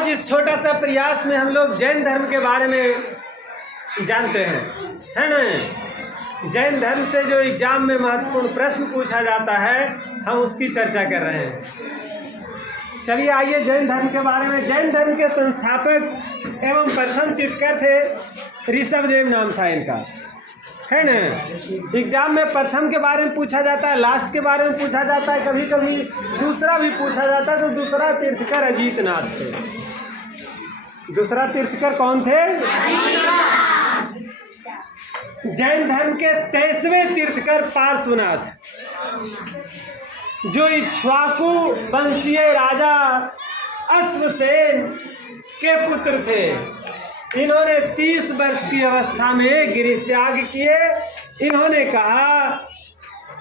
आज इस छोटा सा प्रयास में हम लोग जैन धर्म के बारे में जानते हैं, है ना। जैन धर्म से जो एग्जाम में महत्वपूर्ण प्रश्न पूछा जाता है, हम उसकी चर्चा कर रहे हैं। चलिए आइए जैन धर्म के बारे में। जैन धर्म के संस्थापक एवं प्रथम तीर्थकर थे ऋषभदेव, नाम था इनका, है ना। एग्जाम में प्रथम के बारे में पूछा जाता है, लास्ट के बारे में पूछा जाता है, कभी कभी दूसरा भी पूछा जाता है। तो दूसरा तीर्थकर अजीतनाथ थे। दूसरा तीर्थकर कौन थे? जैन धर्म के 23वें तीर्थकर पार्श्वनाथ, जो इक्ष्वाकु वंशीय राजा अश्वसेन के पुत्र थे। इन्होंने 30 वर्ष की अवस्था में गृह त्याग किए। इन्होंने कहा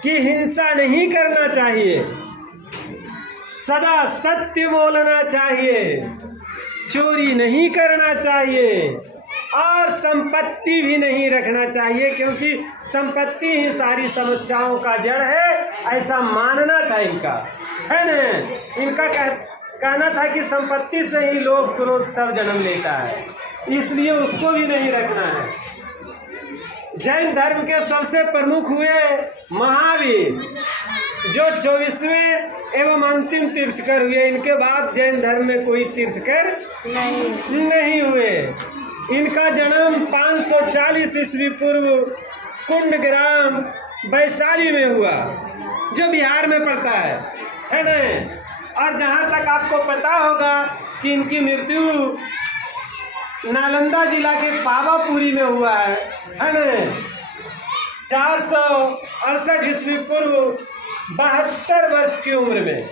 कि हिंसा नहीं करना चाहिए, सदा सत्य बोलना चाहिए, चोरी नहीं करना चाहिए और संपत्ति भी नहीं रखना चाहिए, क्योंकि संपत्ति ही सारी समस्याओं का जड़ है, ऐसा मानना था इनका, है ना। इनका कहना था कि संपत्ति से ही लोभ क्रोध सब जन्म लेता है, इसलिए उसको भी नहीं रखना है। जैन धर्म के सबसे प्रमुख हुए महावीर, जो 24वें एवं अंतिम तीर्थकर हुए। इनके बाद जैन धर्म में कोई तीर्थकर नहीं हुए। इनका जन्म 540 ईस्वी पूर्व कुंडग्राम वैशाली में हुआ, जो बिहार में पड़ता है ना। और जहाँ तक आपको पता होगा कि इनकी मृत्यु नालंदा जिला के पावापुरी में हुआ है ना। 468 ईस्वी पूर्व 72 वर्ष की उम्र में।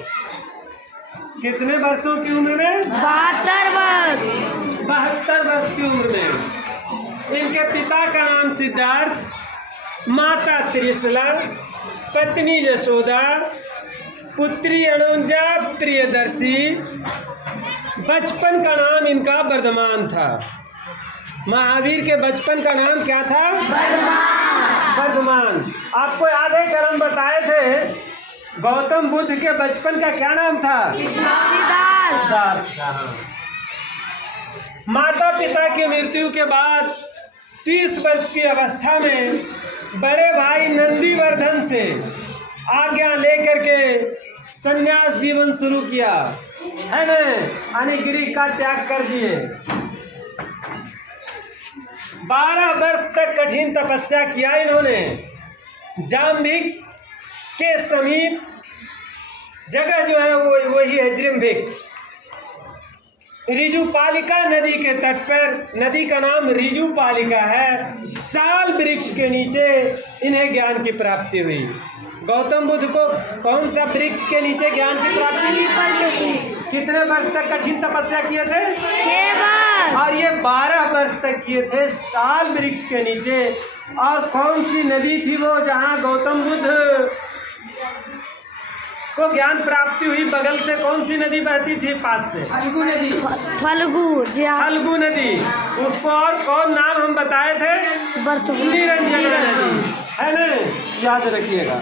कितने वर्षों की उम्र में? 72 वर्ष। 72 वर्ष की उम्र में। इनके पिता का नाम सिद्धार्थ, माता त्रिशला, पत्नी यशोदा, पुत्री अनुजा प्रियदर्शी। बचपन का नाम इनका वर्धमान था। महावीर के बचपन का नाम क्या था? वर्धमान। आपको याद है कल हम बताए थे गौतम बुद्ध के बचपन का क्या नाम था? सिद्धार्थ। माता पिता की मृत्यु के बाद 30 वर्ष की अवस्था में बड़े भाई नंदीवर्धन से आज्ञा लेकर के संन्यास जीवन शुरू किया, है ना। अनिगिरी का त्याग कर दिए। 12 वर्ष तक कठिन तपस्या किया इन्होंने। जाम्भिक के समीप जगह जो है वो वही है जृंभिक। रिजुपालिका नदी के तट पर, नदी का नाम रिजुपालिका है। साल वृक्ष के नीचे इन्हें ज्ञान की प्राप्ति हुई। गौतम बुद्ध को कौन सा वृक्ष के नीचे ज्ञान की प्राप्ति? कितने वर्ष तक कठिन तपस्या किए थे? 6 वर्ष। और ये 12 वर्ष तक किए थे साल वृक्ष के नीचे। और कौन सी नदी थी वो जहाँ गौतम बुद्ध को ज्ञान प्राप्ति हुई? बगल से कौन सी नदी बहती थी? पास से फल्गु नदी। फल्गु नदी। उसको और कौन नाम हम बताए थे? निरंजना नदी, है ना। याद रखिएगा।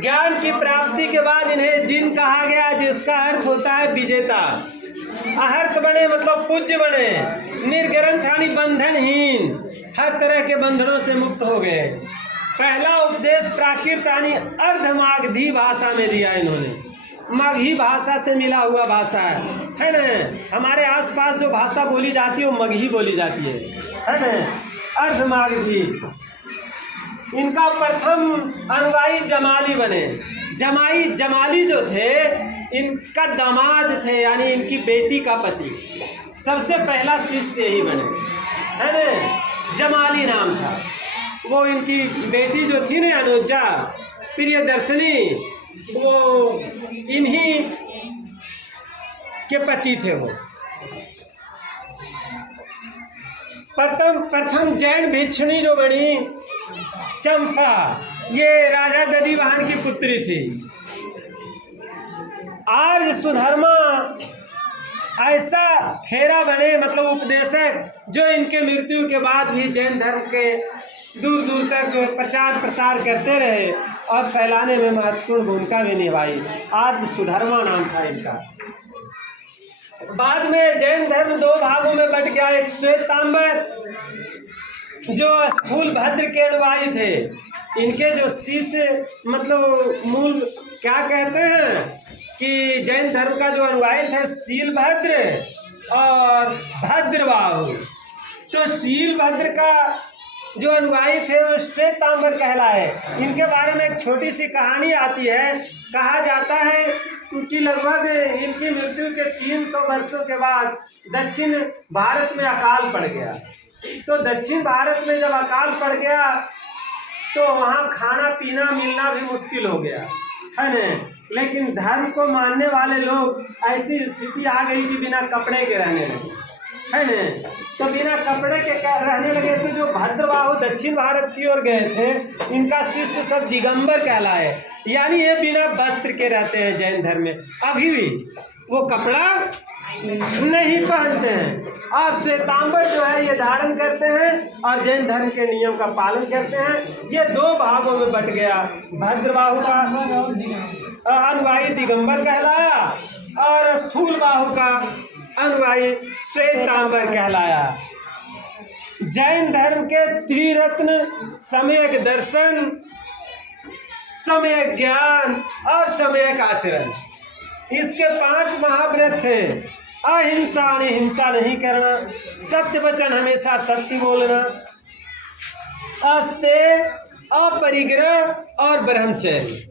ज्ञान की प्राप्ति के बाद इन्हें जिन कहा गया, जिसका अर्थ होता है विजेता। अहर्त बने मतलब पूज्य बने। निर्ग्रंथ यानी बंधनहीन, हर तरह के बंधनों से मुक्त हो गए। पहला उपदेश प्राकृत यानी अर्धमागधी भाषा में दिया इन्होंने। मगही भाषा से मिला हुआ भाषा है ना। हमारे आसपास जो भाषा बोली जाती है वो मगही बोली जाती है ना। अर्धमागधी। इनका प्रथम अनुयायी जमाली बने। जमाली जो थे इनका दामाद थे, यानी इनकी बेटी का पति। सबसे पहला शिष्य यही बने, है ना। जमाली नाम था। वो इनकी बेटी जो थी ना अनुजा प्रियदर्शनी, वो इन्हीं के पति थे वो। प्रथम जैन भिक्षुणी जो बनी चंपा, ये राजा दधिवाहन की पुत्री थी। आर्य सुधर्मा ऐसा थेरा बने, मतलब उपदेशक, जो इनके मृत्यु के बाद भी जैन धर्म के दूर दूर तक प्रचार प्रसार करते रहे और फैलाने में महत्वपूर्ण भूमिका भी निभाई। आर्य सुधर्मा नाम था इनका। बाद में जैन धर्म दो भागों में बट गया। एक श्वेतांबर जो स्थूल भद्र के अनुयायी थे, इनके जो शिष्य मतलब मूल क्या कहते हैं कि जैन धर्म का जो अनुयायी थे शीलभद्र और भद्रबाहु। तो शीलभद्र का जो अनुयायी थे वो श्वेतांबर कहलाए। इनके बारे में एक छोटी सी कहानी आती है। कहा जाता है कि लगभग इनकी मृत्यु के 300 वर्षों के बाद दक्षिण भारत में अकाल पड़ गया। तो दक्षिण भारत में जब अकाल पड़ गया तो वहाँ खाना पीना मिलना भी मुश्किल हो गया, है न। लेकिन धर्म को मानने वाले लोग ऐसी स्थिति आ गई कि बिना कपड़े के रहने लगे, है न। तो बिना कपड़े के रहने लगे। तो जो भद्रबाहु दक्षिण भारत की ओर गए थे, इनका शिष्य सब दिगंबर कहलाए, यानी ये बिना वस्त्र के रहते हैं जैन धर्म में। अभी भी वो कपड़ा नहीं पहनते हैं। और श्वेतांबर जो है ये धारण करते हैं और जैन धर्म के नियम का पालन करते हैं। ये दो भागों में बट गया। भद्रबाहु का अनुयायी दिगंबर कहलाया और स्थूल बाहु का अनुयायी श्वेतांबर कहलाया। जैन धर्म के त्रिरत्न सम्यक दर्शन, सम्यक ज्ञान और सम्यक आचरण, इसके 5 महाव्रत थे। अहिंसा यानी हिंसा नहीं करना, सत्य वचन हमेशा सत्य बोलना, अस्तेय, अपरिग्रह और ब्रह्मचर्य,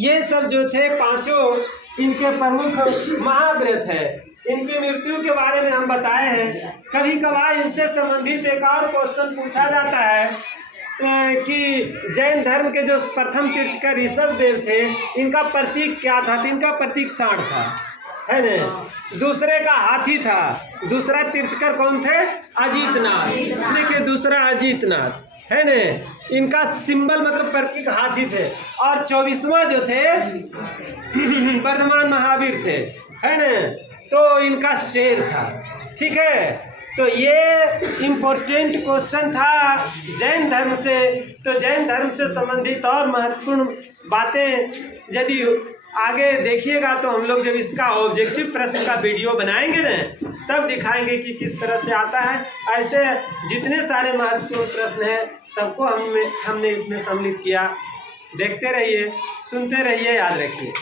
ये सब जो थे 5 इनके प्रमुख महाव्रत है। इनकी मृत्यु के बारे में हम बताए हैं। कभी कभार इनसे संबंधित एक और क्वेश्चन पूछा जाता है कि जैन धर्म के जो प्रथम तीर्थकर ऋषभ देव थे, इनका प्रतीक क्या था? तो इनका प्रतीक सांड था, है न। दूसरे का हाथी था। दूसरा तीर्थकर कौन थे? अजीतनाथ। देखिए दूसरा अजीतनाथ, है न। इनका सिंबल मतलब प्रतीक हाथी थे। और 24वां जो थे वर्धमान महावीर थे, है न। तो इनका शेर था, ठीक है। तो ये इम्पोर्टेंट क्वेश्चन था जैन धर्म से। तो जैन धर्म से संबंधित और महत्वपूर्ण बातें यदि आगे देखिएगा तो हम लोग जब इसका ऑब्जेक्टिव प्रश्न का वीडियो बनाएंगे ना, तब दिखाएंगे कि किस तरह से आता है। ऐसे जितने सारे महत्वपूर्ण प्रश्न हैं सबको हमने इसमें सम्मिलित किया। देखते रहिए, सुनते रहिए, याद रखिए।